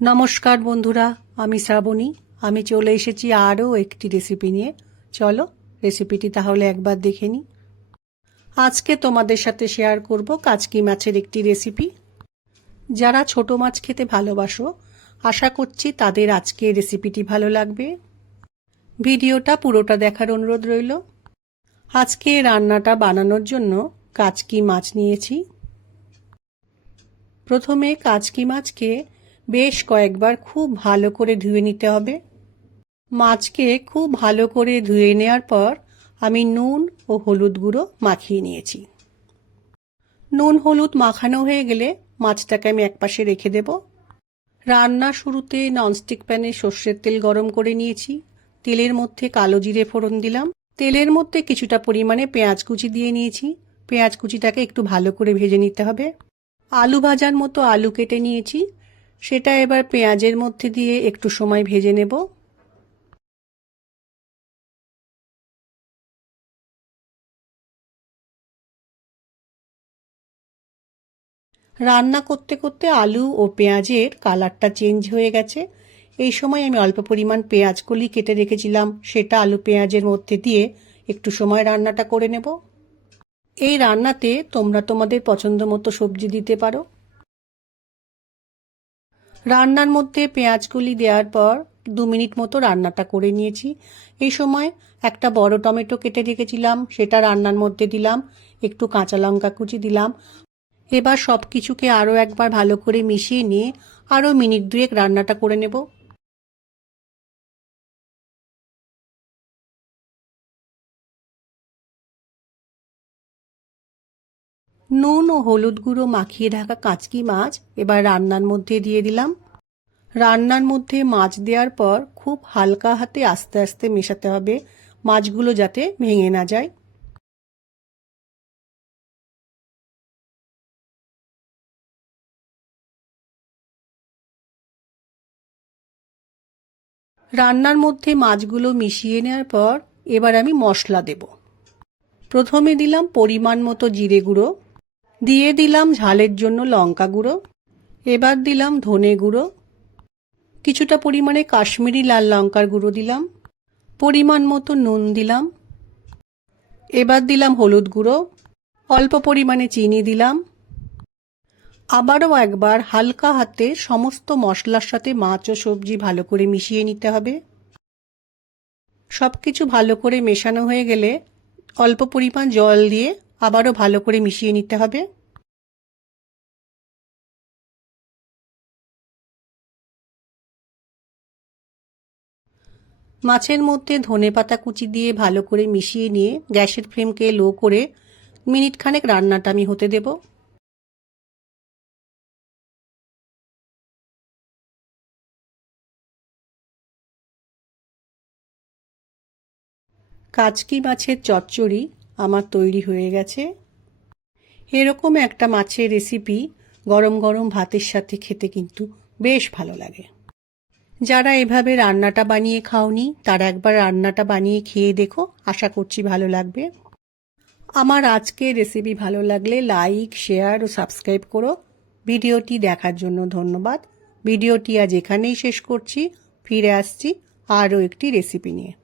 নমস্কার বন্ধুরা, আমি শ্রাবণী। আমি চলে এসেছি আরও একটি রেসিপি নিয়ে। চলো রেসিপিটি তাহলে একবার দেখে নিই। আজকে তোমাদের সাথে শেয়ার করব কাচকি মাছের একটি রেসিপি। যারা ছোট মাছ খেতে ভালোবাসো, আশা করছি তাদের আজকে রেসিপিটি ভালো লাগবে। ভিডিওটা পুরোটা দেখার অনুরোধ রইল। আজকে রান্নাটা বানানোর জন্য কাচকি মাছ নিয়েছি। প্রথমে কাচকি মাছকে বেশ কয়েকবার খুব ভালো করে ধুয়ে নিতে হবে। মাছকে খুব ভালো করে ধুয়ে নেওয়ার পর আমি নুন ও হলুদ গুঁড়ো মাখিয়ে নিয়েছি। নুন হলুদ মাখানো হয়ে গেলে মাছটাকে আমি একপাশে রেখে দেব। রান্না শুরুতে ননস্টিক প্যানে সর্ষের তেল গরম করে নিয়েছি। তেলের মধ্যে কালো জিরে ফোড়ন দিলাম। তেলের মধ্যে কিছুটা পরিমাণে পেঁয়াজ কুচি দিয়ে নিয়েছি। পেঁয়াজ কুচিটাকে একটু ভালো করে ভেজে নিতে হবে। আলু ভাজার মতো আলু কেটে নিয়েছি, সেটা এবার পেঁয়াজের মধ্যে দিয়ে একটু সময় ভেজে নেব। রান্না করতে করতে আলু ও পেঁয়াজের কালারটা চেঞ্জ হয়ে গেছে। এই সময় আমি অল্প পরিমাণ পেঁয়াজ কলি কেটে রেখেছিলাম, সেটা আলু পেঁয়াজের মধ্যে দিয়ে একটু সময় রান্নাটা করে নেব। এই রান্নাতে তোমরা তোমাদের পছন্দ মতো সবজি দিতে পারো। রান্নার মধ্যে পেঁয়াজগুলি দেওয়ার পর 2 মিনিট মতো রান্নাটা করে নিয়েছি। এই সময় একটা বড় টমেটো কেটে রেখেছিলাম, সেটা রান্নার মধ্যে দিলাম। একটু কাঁচা লঙ্কা কুচি দিলাম। এবার সব কিছুকে আরও একবার ভালো করে মিশিয়ে নিয়ে আরও মিনিট 2 রান্নাটা করে নেব। নুন ও হলুদ গুঁড়ো মাখিয়ে ঢাকা কাচকি মাছ এবার রান্নার মধ্যে দিয়ে দিলাম। রান্নার মধ্যে মাছ দেওয়ার পর খুব হালকা হাতে আস্তে আস্তে মেশাতে হবে, মাছগুলো যাতে ভেঙে না যায়। রান্নার মধ্যে মাছগুলো মিশিয়ে নেওয়ার পর এবার আমি মশলা দেব। প্রথমে দিলাম পরিমাণ মতো জিরে গুঁড়ো, দিয়ে দিলাম ঝালের জন্য লঙ্কা গুঁড়ো, এবার দিলাম ধনে গুঁড়ো, কিছুটা পরিমাণে কাশ্মীরি লাল লঙ্কার গুঁড়ো দিলাম, পরিমাণ মতো নুন দিলাম, এবার দিলাম হলুদ গুঁড়ো, অল্প পরিমাণে চিনি দিলাম। আবারও একবার হালকা হাতে সমস্ত মশলার সাথে মাছ ও সবজি ভালো করে মিশিয়ে নিতে হবে। সবকিছু ভালো করে মেশানো হয়ে গেলে অল্প পরিমাণ জল দিয়ে আবারও ভালো করে মিশিয়ে নিতে হবে। মাছের মধ্যে ধনেপাতা কুচি দিয়ে ভালো করে মিশিয়ে নিয়ে গ্যাসের ফ্লেমকে লো করে মিনিট খানেক রান্নাটা আমি হতে দেব। কাচকি মাছের চচ্চড়ি আমার তৈরি হয়ে গেছে। এরকম একটা মাছের রেসিপি গরম গরম ভাতের সাথে খেতে কিন্তু বেশ ভালো লাগে। যারা এভাবে রান্নাটা বানিয়ে খাওনি তারা একবার রান্নাটা বানিয়ে খেয়ে দেখো, আশা করছি ভালো লাগবে। আমার আজকের রেসিপি ভালো লাগলে লাইক, শেয়ার ও সাবস্ক্রাইব করো। ভিডিওটি দেখার জন্য ধন্যবাদ। ভিডিওটি আজ এখানেই শেষ করছি। ফিরে আসছি আরও একটি রেসিপি নিয়ে।